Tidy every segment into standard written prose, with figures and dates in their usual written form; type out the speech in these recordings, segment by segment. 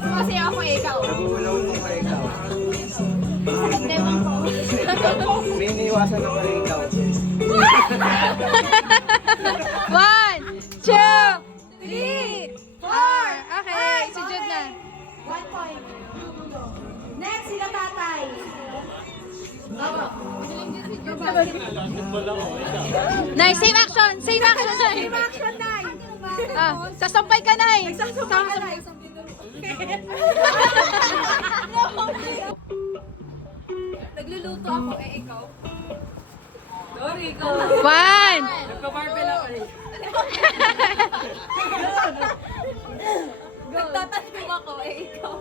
Kasi ako ikaw. Nagugulaw ko kay ikaw. Ewan ko. May iniiwasan ako kay ikaw. 1, 2, 3, 4. Okay, si Jude na. 1 point. Next, sila tatay. Nay, same action. Same action, Nay. Same action, Nay. Sasampay ka, Nay. Nagsasampay ka, Nay. Nagluluto ako, ikaw. Sorry, ikaw. 1. Nagpa-barbell ako eh. Nagtatanim ako, ikaw.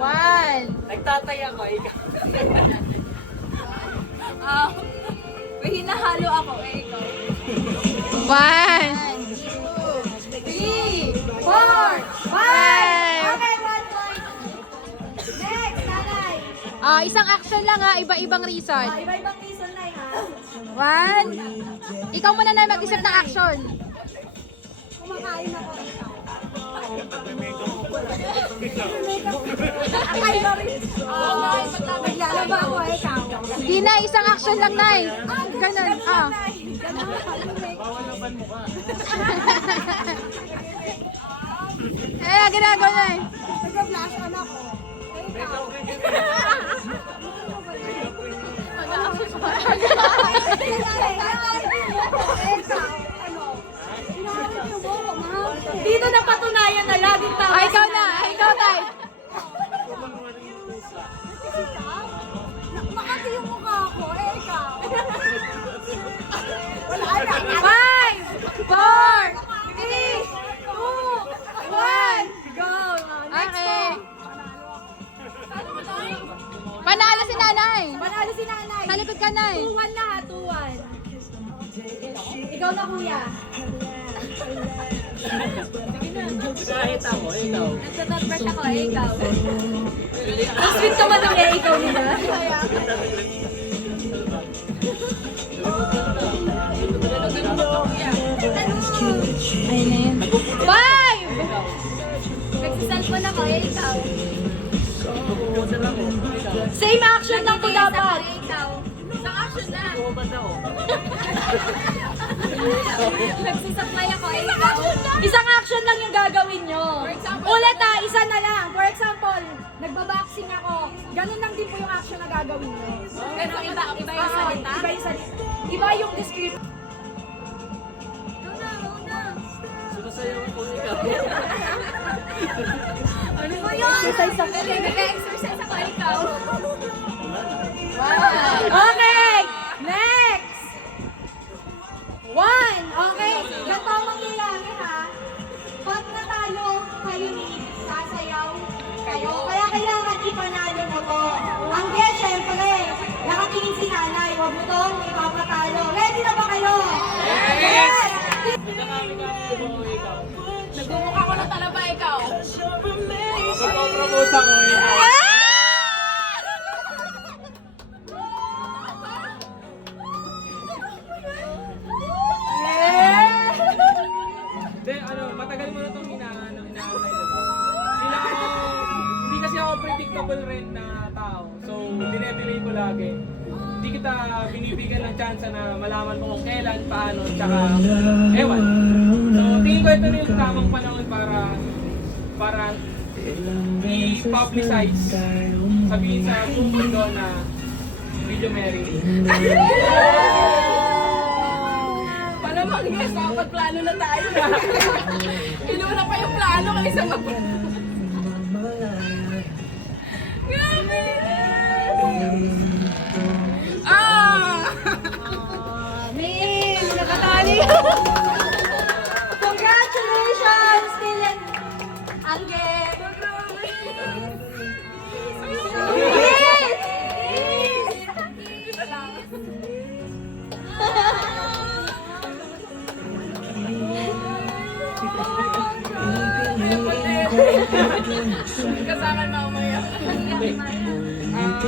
1. Nagtatay ako eh. Ikaw. May hinahalo ako, ikaw. 1. 3, 4, 5. Five. Okay, 1 point. Next, nanay. Isang action lang ha, iba-ibang reason. Iba-ibang reason, Nay, ha? 1. Ikaw muna na mag-isip ng action. Kumakain ako. Akay na rin. Naglalaba ako, ikaw. Di na, isang action lang, Nay. Ganun. Ginagawa, Nay. Nag-flash on ako. Ikaw. Dito napatunayan na laging tama. Ikaw na. Ikaw, Tay. Makati yung mukha ko, ikaw. Wala na. 5, 4, 3, 2, 1, go! Next Okay. po. Panalo si Nanay. Panalo si nanay. Sa likod ka, Nay. 2-1 na, 2-1. Ikaw na, kuya. Kahit ako, ikaw. Nagtatouchbrush ako, ikaw. Ang sweet naman ng ikaw nila. Ayun na yun. 5! Nagsiselfon ako, ikaw. Same action lang po dapat. Ikaw. Isang action na. Nagsisaklay ako, ikaw. Isang action lang yung gagawin nyo. Ulit ha, isa na lang. For example, nagbaboxing ako. Ganun lang din po yung action na gagawin nyo. Pero iba yung salita? Iba yung salita. Iba yung description. Sumasayaw ko ikaw. Ano ba yun? Exercise ako. Nag-exercise ako, ikaw. Okay! Next! 1. Okay? Ganito ang mangyayari ha. Pag natalo kayo ni sasayaw kayo. Kaya kailangan ipanalo mo to. Ang guest, syempre, nakatingin si nanay. Huwag mo tong ipapatalo. Ready na ba kayo? Yes! Nagmumukha ko na talaba ikaw. Pagpapropose ako ikaw. Hindi, matagal mo na itong inaanay, diba? Hindi kasi ako predictable rin na tao. So, dinedelay ko lagi. Hindi kita binibigyan ng chance na malaman ko kung kailan, paano, tsaka ewan. So, tingin ko ito na yung tamang panahon para i-publicize, sabihin sa buong mundo na Video Mary. Malamang yes, makapagplano na tayo. Inuna pa yung plano kaysa Grabe! Min! Nakatali! Congratulations, Dylan! Angge! Kasama mamaya.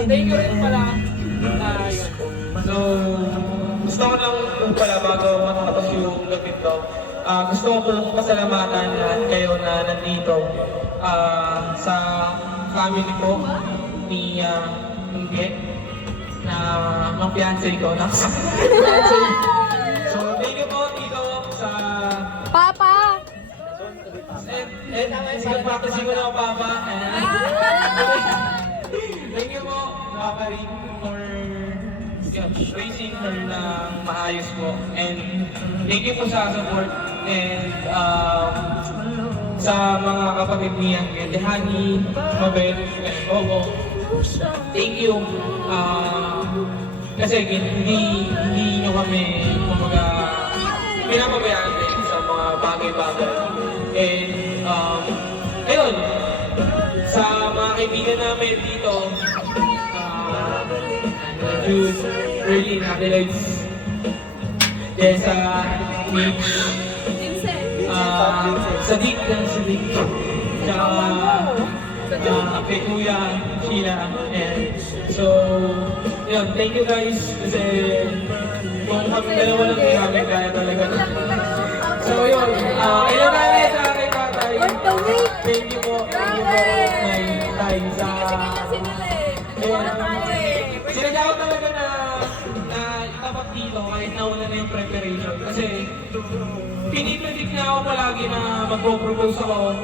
Thank you rin pala. So, gusto ko lang pala bago matapos yung gabi to, gusto ko pong pasalamatan lahat kayo na nandito sa family ko ni Inge na ng fiancé ko. So, thank you po dito sa... Papa! Nag-practice ko na ako, Papa. Thank you po, Papa Rick, for raising her ng maayos po. And thank you po sa support and sa mga kapatid niya, Dehani, Mabel, and Bobo. Thank you. Kasi hindi nyo kami, kumbaga, pinapabayaan din sa mga bagay-bagay. And, ayun, sa mga kaibigan namin dito, Jude, Erlene, Adelides, Jessa, Mitch, Sadiq, tsaka kay Kuya, Sheila, and so, yun, thank you guys, kasi kung kami dalawa lang din kami, kaya talaga. So yun, ilan tayo sa aking tatay. Thank you po, may tay sa... Sinadya ko talaga na itapat dito kahit nauna na yung preparation. Kasi pinipredict na ako palagi na magpo-propose ako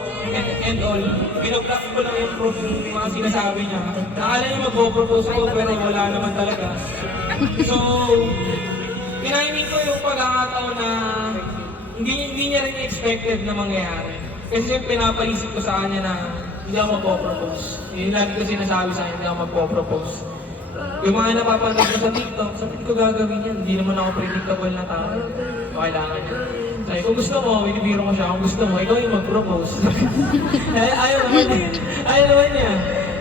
and all. Binoblock ko lang yung mga sinasabi niya. Nakala niya magpo-propose ako pero wala naman talaga. So, pinahimik ko yung pagkakataon na hindi niya rin expected na mangyayari. Kasi pinapaisip ko sa kanya na hindi ako magpo-propose. Yung lagi ko sinasabi sa kanya, hindi ako magpo-propose. Yung mga napapanood ko sa TikTok, sabi ko gagawin yan. Hindi naman ako predictable na tao. O kailangan niya. Sabi, kung gusto mo, binibiro ko siya. Kung gusto mo, ikaw yung mag-propose. Ayaw naman niya.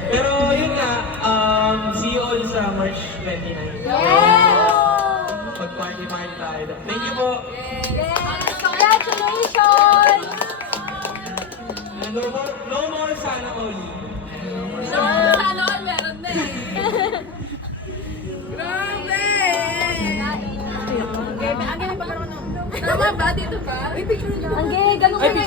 Pero yun nga, see you all sa March 29. Pag-party-party tayo. Thank you po. Congratulations! No more sana all. Sana all meron na eh. Grabe! Ang ganda pa naman. Tama ba? Dito ba? May picture nyo. Ang gay, ganun Ay, ka